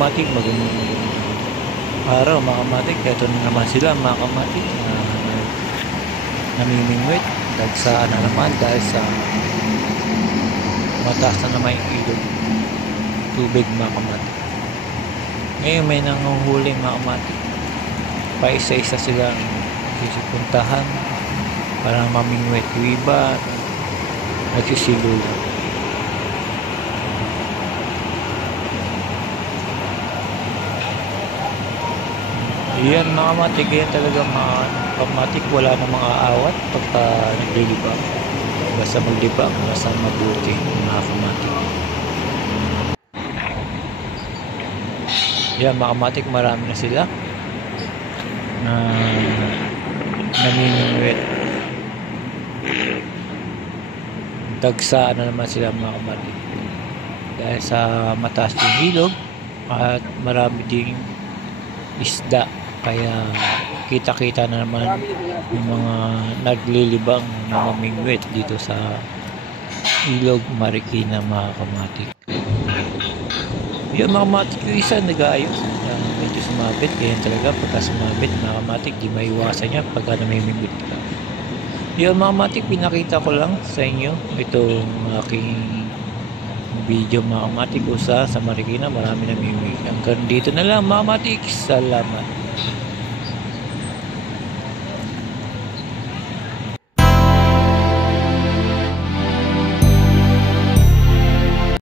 kamatik, magandang araw mga kamatik. Ito na naman sila mga kamatik, namimingwit. Dagsaan na naman dahil sa mataas na naman yung ilog tubig mga kamatik. Ngayon may nanguhuli mga kamatik. Paisa-isa silang sisipuntahan para mamingwit. Yung iba nagsisilo lang. Yan mga kamatik, yan talaga mga kamatik, wala na mga awat pagka naglilibang. Basta maglibang, basta mabuti mga kamatik. Yan mga kamatik, marami na sila na namimingwit. Dagsaan na naman sila mga kamatik dahil sa mataas yung ilog at marami ding isda, kaya kita-kita na naman yung mga naglilibang na mamingwit dito sa ilog Marikina mga kamatik. Yung mga kamatik, yung isa nag-aayos, medyo sumabit, kaya talaga pagka sumabit mga kamatik, di maiwasan niya pagka namimingwit ka. Yung mga kamatik, pinakita ko lang sa inyo itong aking video mga kamatik, sa Marikina marami namimingwit. Hanggang dito na lang mga kamatik, salamat.